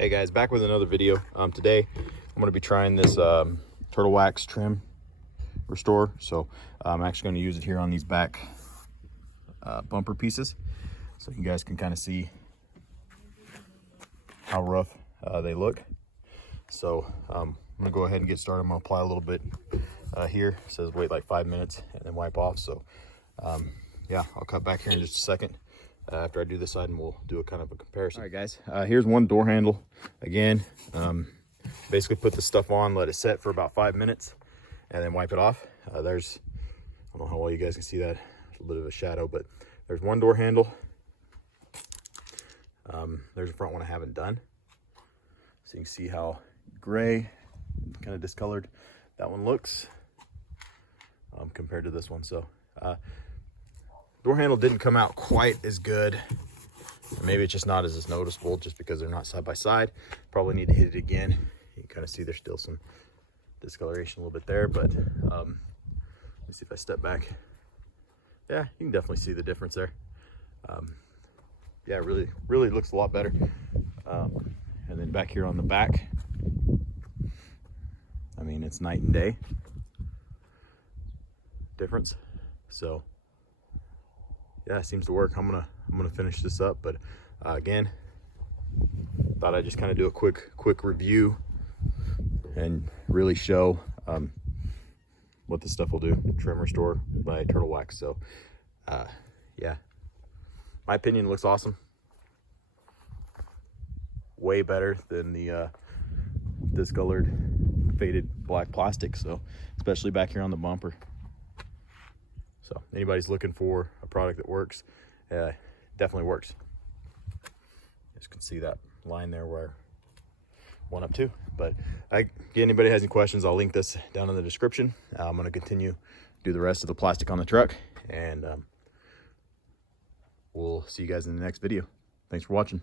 Hey guys, back with another video. Today I'm going to be trying this Turtle Wax trim restore. So I'm actually going to use it here on these back bumper pieces, so you guys can kind of see how rough they look. So I'm going to go ahead and get started. I'm going to apply a little bit here. It says wait like 5 minutes and then wipe off. So yeah, I'll cut back here in just a second after I do this side, and we'll do a kind of a comparison. All right guys, here's one door handle. Again, basically put the stuff on, let it set for about 5 minutes, and then wipe it off. There's, I don't know how well you guys can see that, it's a little bit of a shadow, but there's one door handle. There's a front one I haven't done, so you can see how gray, kind of discolored that one looks compared to this one. So door handle didn't come out quite as good. Maybe it's just not as noticeable just because they're not side by side. Probably need to hit it again. You can kind of see there's still some discoloration a little bit there, but let me see if I step back. Yeah, you can definitely see the difference there. Yeah, really looks a lot better. And then back here on the back, I mean, it's night and day difference. So yeah, it seems to work. I'm gonna finish this up, but again, thought I'd just kind of do a quick review and really show what this stuff will do. Trim Restore by Turtle Wax. So yeah, my opinion, looks awesome. Way better than the discolored faded black plastic. So especially back here on the bumper. So anybody's looking for a product that works, definitely works. You can see that line there where one up to. But again, anybody has any questions, I'll link this down in the description. I'm going to continue do the rest of the plastic on the truck, and we'll see you guys in the next video. Thanks for watching.